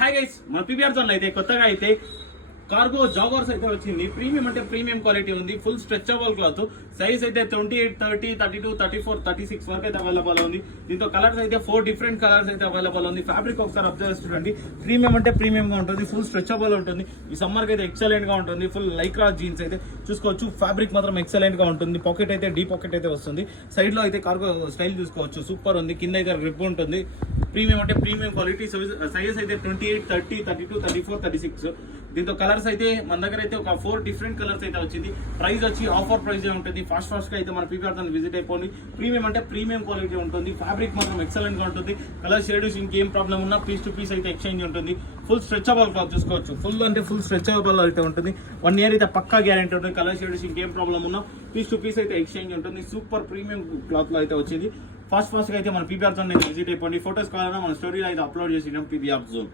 Hi guys, మన PVR zone అయితే కొత్తగా అయితే కార్గో జాగర్స్ అయితే వచ్చింది. ప్రీమియం అంటే ప్రీమియం క్వాలిటీ ఉంది. Full stretchable cloth. సైజ్ అయితే 28, 30, 32, 34, 36 వరకు అయితే అవైలబుల్ ఉంది. దీంతో కలర్స్ అయితే 4 డిఫరెంట్ కలర్స్ అయితే అవైలబుల్ ఉంది. ఫ్యాబ్రిక్ ఒకసారి అబ్జర్వ్ చేస్తుండండి. ప్రీమియం అంటే ప్రీమియం గా ఉంటుంది. ఫుల్ స్ట్రెచబుల్ ఉంటుంది. ఈ సమ్మర్ కి అయితే ఎక్సలెంట్ గా ఉంటుంది. ఫుల్ లైక్రా జీన్స్ అయితే చూసుకోవచ్చు. ఫ్యాబ్రిక్ మాత్రం ఎక్సలెంట్ గా ఉంటుంది. పాకెట్ అయితే డీ పాకెట్ అయితే వస్తుంది. సైడ్ లో అయితే కార్గో స్టైల్ చూసుకోవచ్చు. సూపర్ ఉంది. కింద అయితే గ్రిప్ ఉంటుంది. ప్రీమియం అంటే ప్రీమియం క్వాలిటీ. సైజ్ అయితే 28, 30, 32, 34, 36. దీంతో కలర్స్ అయితే మన దగ్గర అయితే ఒక 4 డిఫరెంట్ కలర్స్ అయితే వచ్చింది. ప్రైస్ వచ్చి ఆఫర్ ప్రైస్ ఉంటుంది. ఫాస్ట్ గా అయితే మన పీపీఆర్ తో విజిట్ అయిపోయింది. ప్రీమియం అంటే ప్రీమియం క్వాలిటీ ఉంటుంది. ఫ్యాబ్రిక్ మాత్రం ఎక్సలెంట్ గా ఉంటుంది. కలర్ షేడ్స్ ఇంకేం ప్రాబ్లం ఉన్నా పీస్ టు పీస్ అయితే ఎక్స్చేంజ్ ఉంటుంది. ఫుల్ స్ట్రెచబుల్ క్లాత్ చూసుకోవచ్చు. ఫుల్ అంటే ఫుల్ స్ట్రెచబుల్ అయితే ఉంటుంది. 1 ఇయర్ అయితే పక్కా గ్యారెంటీ ఉంటుంది. కలర్ షేడ్స్ ఇంకేం ప్రాబ్లం ఉన్నా పీస్ టు పీస్ అయితే ఎక్స్చేంజ్ ఉంటుంది. సూపర్ ప్రీమియం క్లాత్ లో అయితే వచ్చింది. ఫాస్ట్ గా అయితే మన పీపీఆర్ జోన్ అయితే విజిట్ అయిపోయింది. ఫోటోస్ కావాలన్నా మన స్టోరీలో అయితే అప్లోడ్ చేసినాం పీపీఆర్ జోన్.